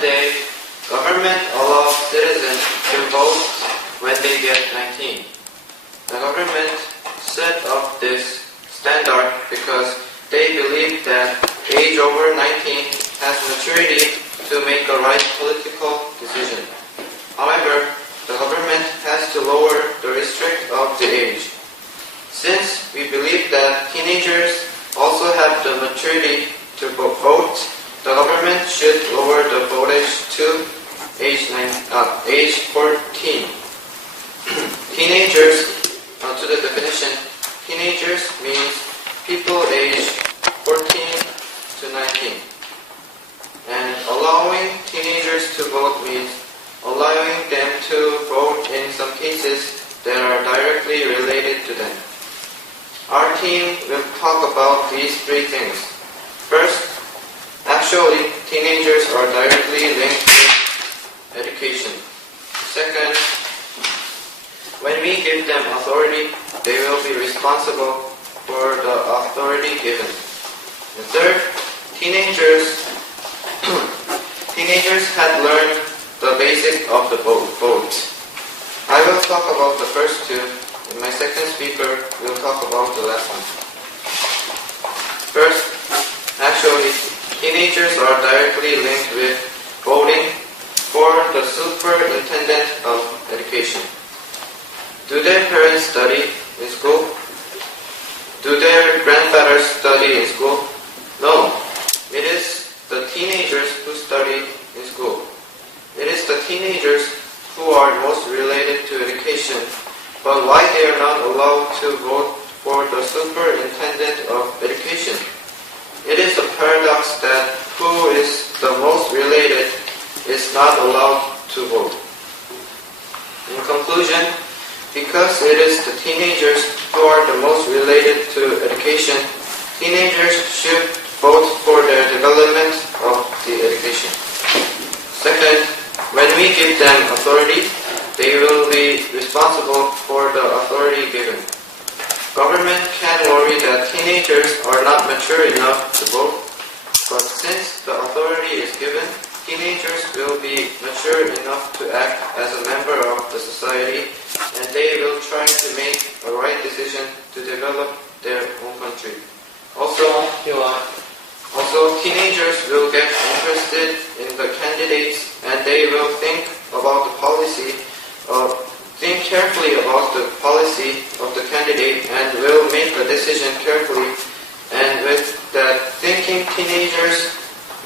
present day, government allows citizens to vote when they get 19. The government set up this standard because they believe that age over 19 has maturity to make the right political decision. However, the government has to lower the restrict of the age. Since we believe that teenagers also have the maturity to vote, the government should lower the vote age to age 14. Teenagers, to the definition, teenagers means people aged 14 to 19. And allowing teenagers to vote means allowing them to vote in some cases that are directly related to them. Our team will talk about these three things. First, actually, teenagers are directly linked with education. Second, when we give them authority, they will be responsible for the authority given. And third, teenagers had learned the basics of the vote. I will talk about the first two, and my second speaker will talk about the last one. First, actually, teenagers are directly linked with voting for the superintendent of education. Do their parents study in school? Do their grandfathers study in school? No. It is the teenagers who study in school. It is the teenagers who are most related to education, but why they are not allowed to vote for the superintendent of education? It is a paradox that who is the most related is not allowed to vote. In conclusion, because it is the teenagers who are the most related to education, teenagers should vote for their development of the education. Second, when we give them authority, they will be responsible for the authority given. Government can worry that teenagers are not mature enough to vote, but since the authority is given, teenagers will be mature enough to act as a member of the society, and they will try to make a right decision to develop their own country. Also, teenagers will get interested in the candidates, and they will think carefully about the policy of the candidate, and will make a decision carefully. And with that thinking, teenagers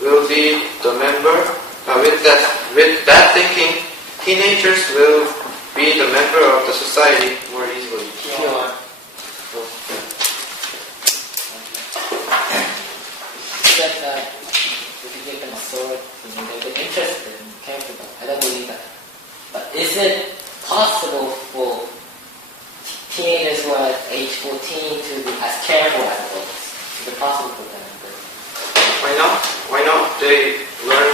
will be the member. With that thinking, teenagers will be the member of the society more easily. That if you give them a sword, they'll be interested and careful, but I don't believe that. But is it possible for teenagers who are at age 14 to be as careful as adults? Is it possible for them? Why not? Why not? They learn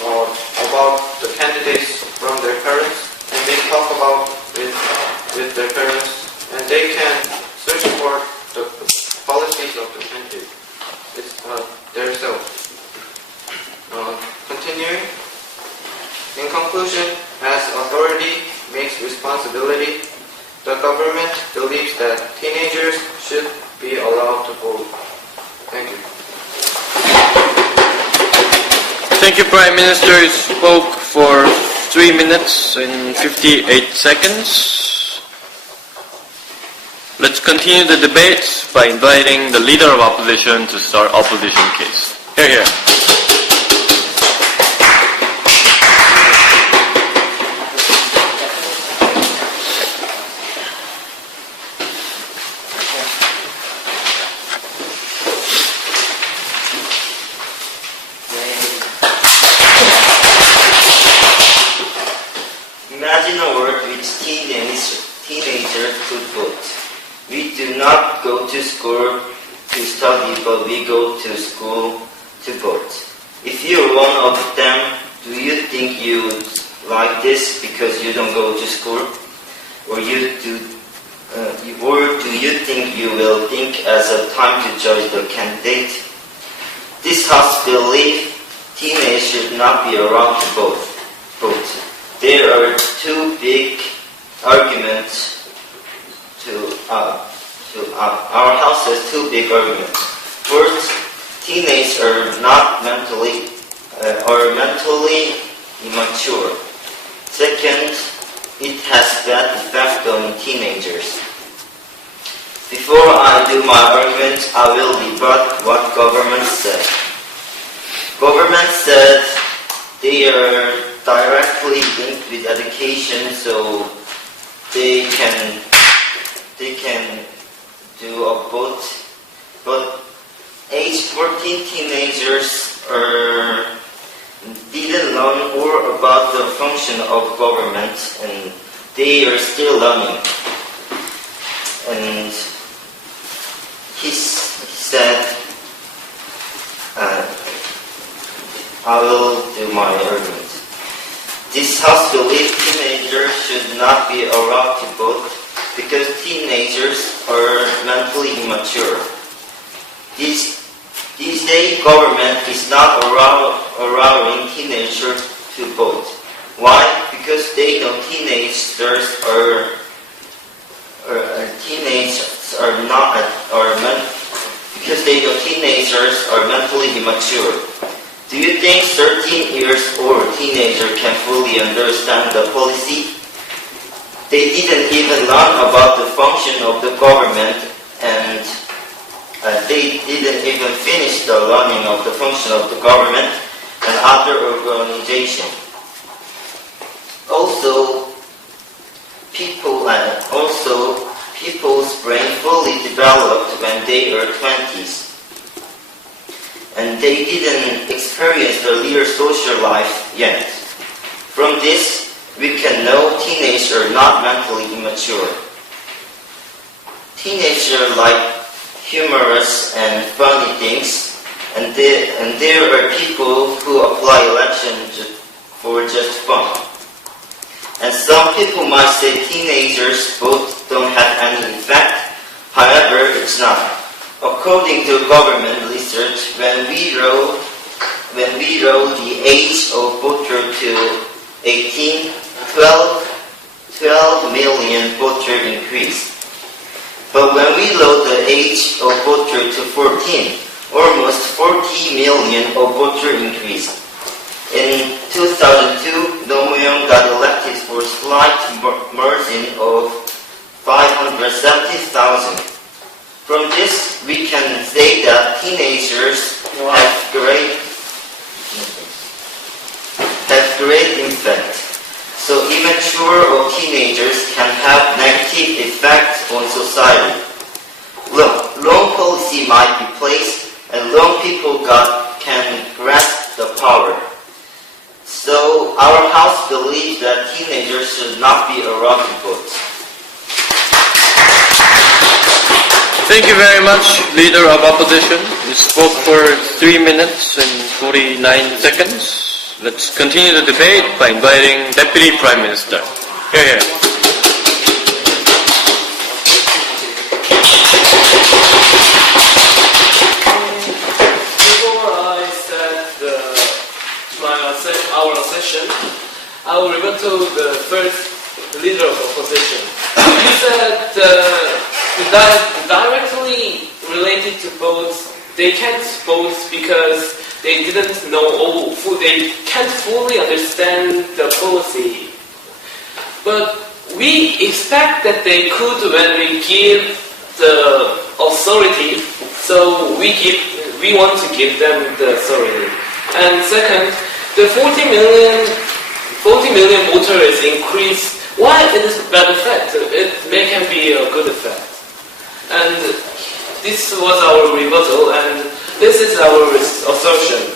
about the candidates from their parents, and they talk about with their parents, and they can search for the policies of the candidate. It's themselves. Continuing. In conclusion, as authority makes responsibility, the government believes that teenagers should be allowed to vote. Thank you. Thank you, Prime Minister. You spoke for 3 minutes and 58 seconds. Let's continue the debate by inviting the leader of opposition to start opposition case. Hear, hear. Imagine a world which teenagers could vote. We do not go to school to study, but we go to school to vote. If you're one of them, do you think you would like this because you don't go to school? Or do you think you will think as a time to judge the candidate? This house believes teenagers should not be allowed to vote. There are two big arguments our house has two big arguments. First, teenagers are not mentally immature. Second, it has bad effect on teenagers. Before I do my argument, I will rebut what government said. Government said they are directly linked with education, so they can do a vote. But age 14 teenagers didn't learn more about the function of government, and they are still learning. And he said, I will do my argument. This House believes teenagers should not be allowed to vote because teenagers are mentally immature. These days, government is not allowing teenagers to vote. Why? Because they know teenagers are mentally immature. Do you think 13 years old teenager can fully understand the policy? They didn't even learn about the function of the government, and they didn't even finish the learning of the function of the government and other organization. Also, people's brain fully developed when they are 20s. And they didn't experience the real social life yet. From this, we can know teenagers are not mentally immature. Teenagers like humorous and funny things, and there are people who apply elections for just fun. And some people might say teenagers' vote don't have any effect. However, it's not. According to government research, when we lower the age of voter to 18, 12 million voter increased. But when we lower the age of voter to 14, almost 40 million of voter increased. In 2002, Nomuyoung got elected for a slight margin of 570,000. From this, we can say that teenagers have great impact. So immature or teenagers can have negative effects on society. Long policy might be placed, and long people can grasp the power. So our house believes that teenagers should not be allowed to vote. Thank you very much, Leader of Opposition. You spoke for 3 minutes and 49 seconds. Let's continue the debate by inviting Deputy Prime Minister. Here. Before I start our session, I will revert to the first Leader of Opposition. He said directly related to votes, they can't vote because they didn't know they can't fully understand the policy. But we expect that they could when we give the authority, so we want to give them the authority. And second, the 40 million voters increase. Why it is a bad effect? It can be a good effect. And this was our rebuttal, and this is our assertion.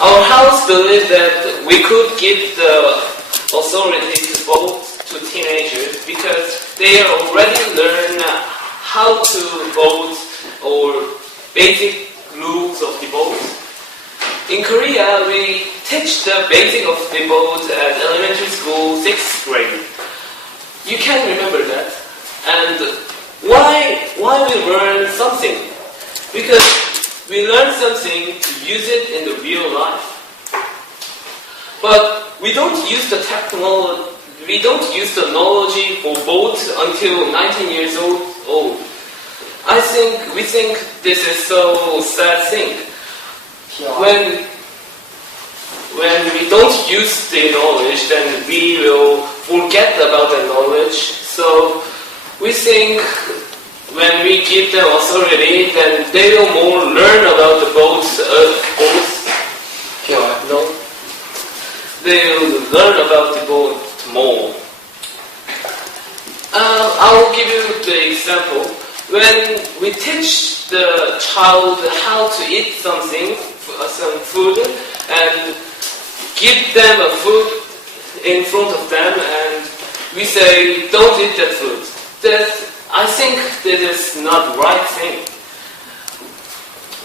Our house believes that we could give the authority to vote to teenagers because they already learn how to vote or basic rules of the vote. In Korea, we teach the basic of the vote at elementary school, 6th grade. You can remember that. And why we learn something? Because we learn something to use it in the real life. But we don't use the technology, we don't use the technology for both until 19 years old. We think this is so sad thing. When we don't use the knowledge, then we will forget about the knowledge. So we think when we give them authority, then they will more learn about the both. They will learn about the both more. I will give you the example. When we teach the child how to eat something, some food, and give them a food in front of them, and we say, don't eat that food. I think that is not the right thing.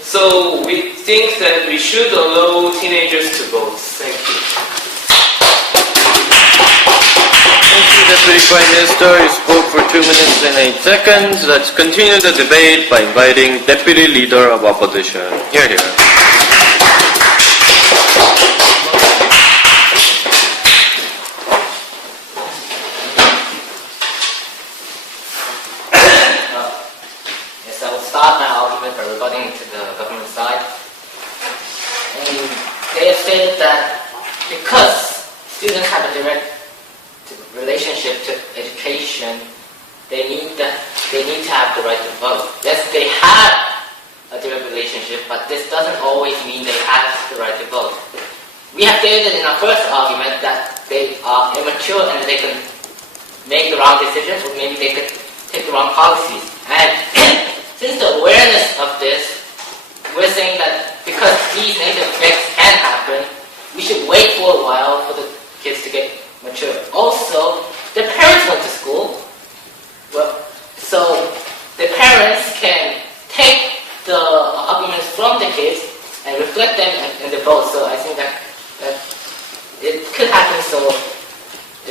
So we think that we should allow teenagers to vote. Thank you. Thank you, Deputy Prime Minister. You spoke for 2 minutes and 8 seconds. Let's continue the debate by inviting Deputy Leader of Opposition. Here, here. Yes, I will start my argument by rebutting to the government side. And they have stated that because students have a direct relationship to education, they need to have the right to vote. Yes, they have a direct relationship, but this doesn't always mean they have the right to vote. We have stated in our first argument that they are immature and they can make the wrong decisions, or maybe they could take the wrong policies. And since the awareness of this, we're saying that because these negative effects can happen, we should wait for a while for the kids to get mature. Also, the parents went to school, so the parents can take the arguments from the kids and reflect them in the vote. So I think that it could happen, so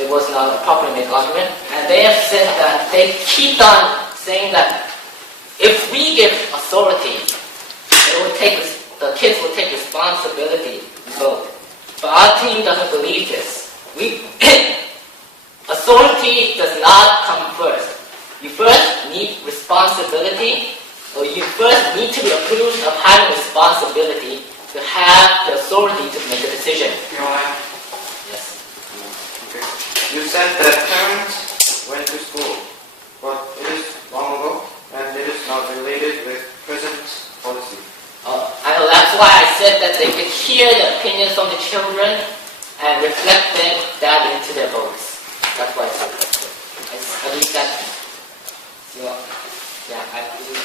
it was not a properly made argument. And they have said that they keep on saying that if we give authority, the kids will take responsibility to vote. But our team doesn't believe this. Authority does not come first. You first need responsibility, or you first need to be approved of having responsibility to have the authority to make a decision. Yes. Okay. You said that parents went to school, but it is long ago, and it is not related with present policy. I know that's why I said that they could hear the opinions from the children and reflect that into their votes. That's why I said that. I believe that. So, yeah, I believe.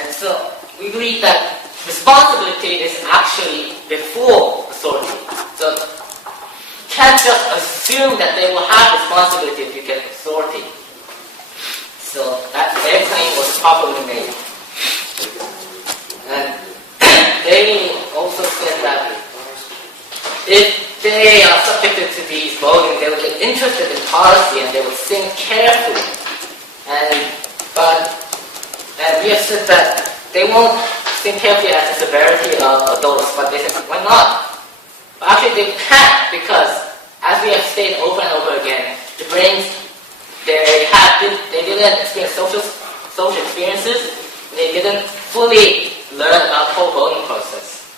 And so we believe that responsibility is actually before authority. So you can't just assume that they will have responsibility if you get authority. So that their claim was properly made. And they also said that if they are subjected to these voting, they will get interested in policy and they will think carefully. But we have said that they won't think carefully at the severity of adults, but they said, why not? But actually they can't, because as we have stated over and over again, the brains, they didn't experience social experiences, they didn't fully learn about the whole voting process.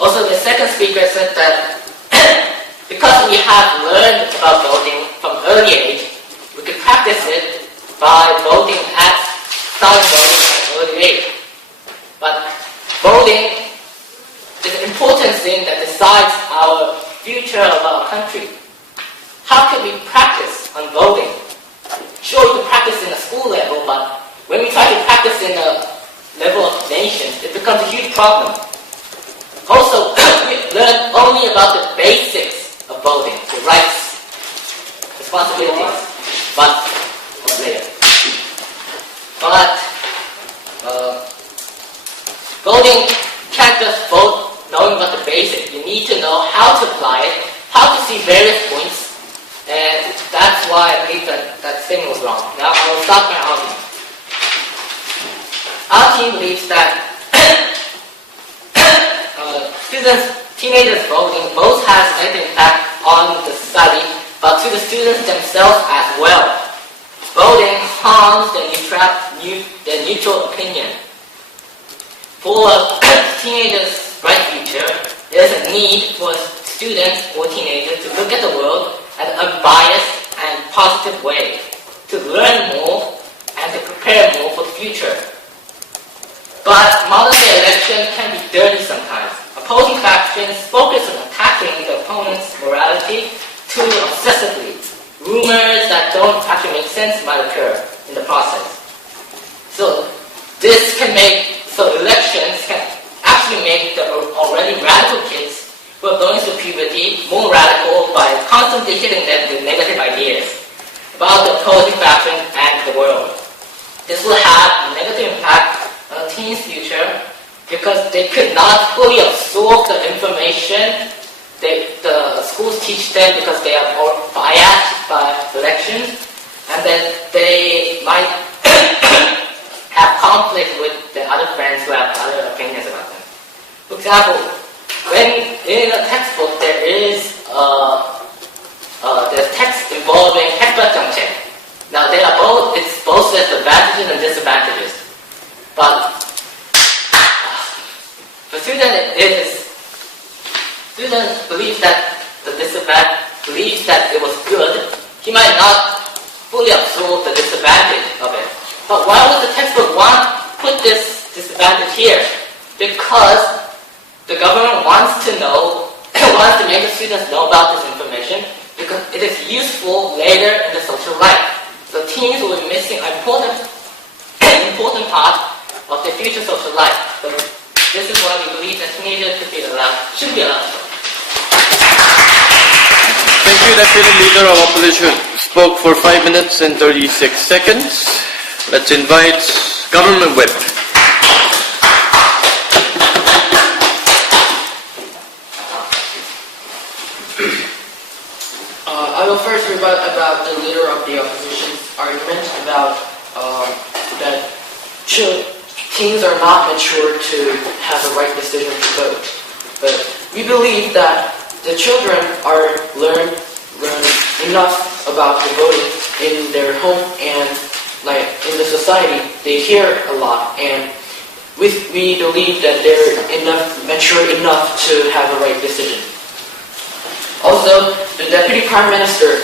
Also, the second speaker said that because we have learned about voting from early age, we could practice it by starting voting at an early age. But voting is an important thing that decides our future of our country. How can we practice on voting? Sure, we can practice in a school level, but when we try to practice in a level of nation, it becomes a huge problem. Also, we learn only about the basics of voting, the rights, responsibilities, but voting can't just vote knowing about the basics. You need to know how to apply it, how to see various points, and that's why I believe that statement was wrong. Now I will stop my argument. our team believes that teenagers voting both has a negative impact on the society, but to the students themselves as well. Voting harms the neutral opinion. For teenagers' bright future, there is a need for students or teenagers to look at the world in an unbiased and positive way, to learn more and to prepare more for the future. But modern-day election can be dirty sometimes. Opposing factions focus on attacking the opponent's morality too obsessively. Rumors that don't actually make sense might occur in the process. So elections can actually make the already radical kids who are going through puberty more radical by constantly hitting them with negative ideas about the opposing faction and the world. This will have a negative impact on a teen's future because they could not fully absorb the information the schools teach them because they are all biased by elections, and then they might have conflict with the other friends who have other opinions about them. For example, when in a textbook there is the text involving 핵발정책. Now it's both has advantages and disadvantages, but for students believe that believes that it was good, he might not fully absorb the disadvantage of it. But why would the textbook put this disadvantage here? Because the government wants to make the students know about this information because it is useful later in the social life. So teens will be missing an important part of their future social life. So this is why we believe that teenagers should be allowed. Thank you, Deputy Leader of Opposition. Spoke for 5 minutes and 36 seconds. Let's invite Government Whip. I will first rebut about the leader of the opposition's argument about that teens are not mature to have a right decision to vote. But we believe that the children are learn enough about the voting in their home and like in the society. They hear a lot, and we believe that they're mature enough to have a right decision. Also, the Deputy Prime Minister,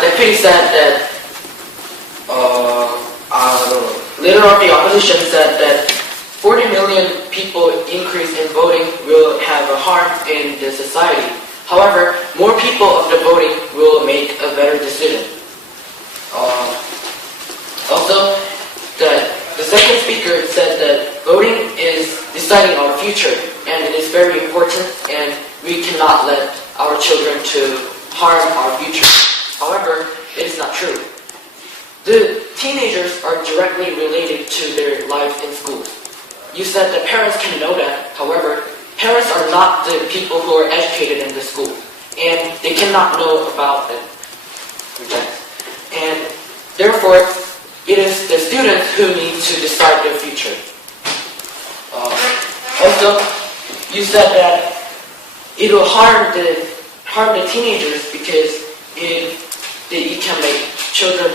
Deputy said that leader of the opposition said that 40 million people increase in voting will have a harm in the society. However, more people of the voting will make a better decision. Also, the second speaker said that voting is deciding our future, and it is very important, and we cannot let our children to harm our future. However, it is not true. The teenagers are directly related to their life in school. You said that parents can know that. However, parents are not the people who are educated in the school, and they cannot know about it. And therefore, it is the students who need to decide their future. Also, you said that it will harm the teenagers because it can make children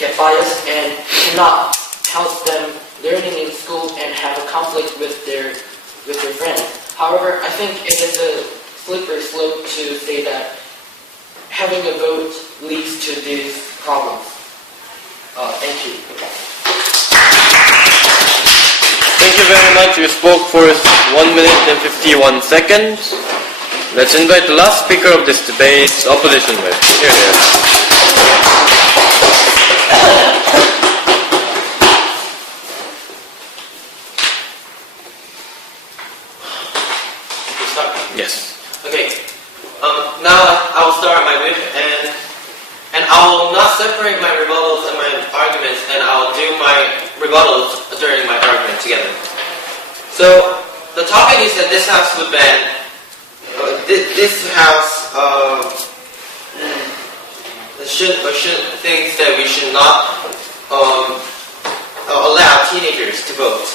get biased, and cannot help them learning in school and have a conflict with their friends. However, I think it is a slippery slope to say that having a vote leads to these problems. Thank you. Thank you very much. You spoke for 1 minute and 51 seconds. Let's invite the last speaker of this debate, Opposition Whip. Here. Yes. Okay. Now I will start my whip, and I will not separate my rebuttals and my arguments, and I will do my rebuttals during my argument together. So the topic is that this house would ban. This house thinks that we should not allow teenagers to vote.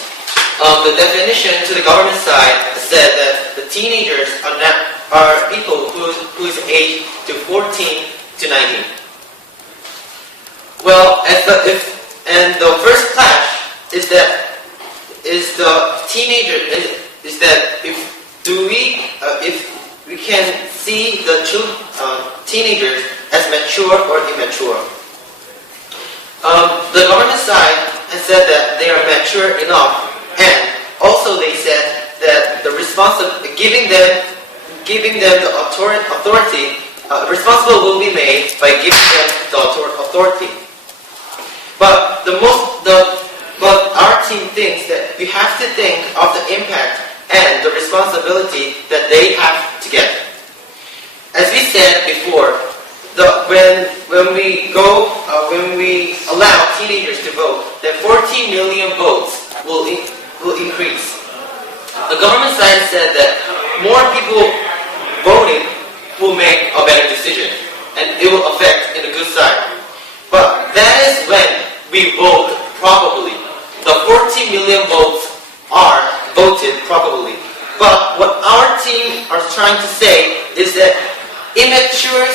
The definition to the government side said that the teenagers are people whose age to 14 to 19. Well, and the first clash is that if we can see the teenagers as mature or immature. The government side has said that they are mature enough, and also they said that the giving them the authority, responsible will be made by giving them the authority. But our team thinks that we have to think of the impact and the responsibility that they have to get. As we said before, when we allow teenagers to vote, then 14 million votes will increase. The government side said that more people voting will make a better decision, and it will affect in the good side. But that is when we vote probably. The 14 million votes are voted probably. But what our team are trying to say is that immature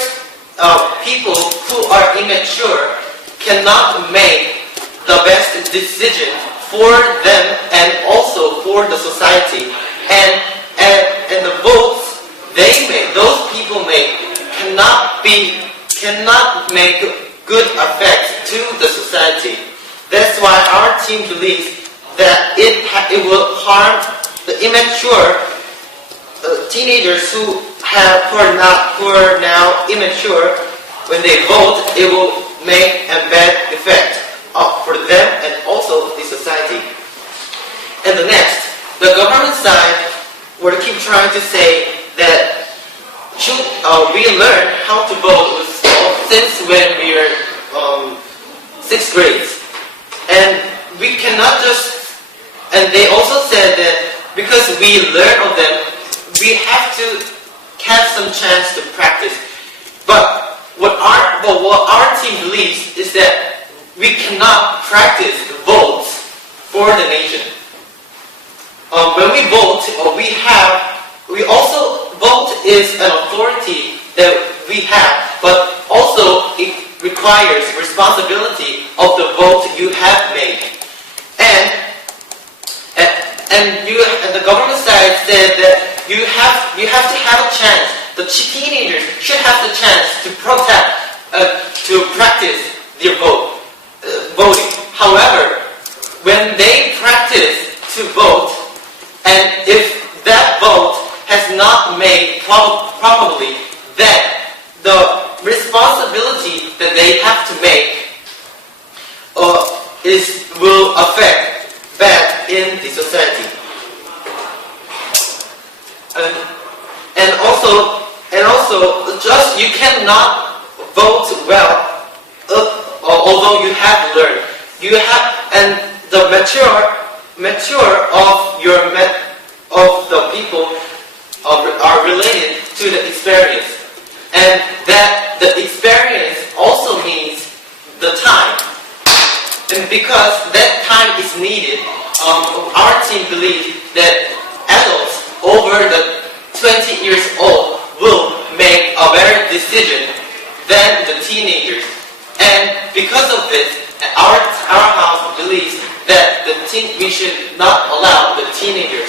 people who are immature cannot make the best decision for them and also for the society. And the votes they make, those people make, cannot make good effect to the society. That's why our team believes that it will harm the immature teenagers who are now immature. When they vote, it will make a bad effect for them and also the society. And the next, the government side will keep trying to say that we learn how to vote since when we are 6th grade. And we cannot just, and they also said that because we learn of them, we have to have some chance to practice. But what our team believes is that we cannot practice the votes for the nation. When we vote, we also vote is an authority that we have, but also it requires responsibility of the vote you have made. And the government side said that you have to have a chance. The teenagers should have the chance to practice their voting. However, when they practice to vote, and if that vote has not made properly, then the responsibility that they have to make will affect bad in the society. And also, just you cannot vote well, although you have learned. You have, and the mature of the people are related to the experience, and that the experience also means the time. And because that time is needed, our team believes that adults over the 20 years old will make a better decision than the teenagers. And because of this, our house believes that we should not allow the teenagers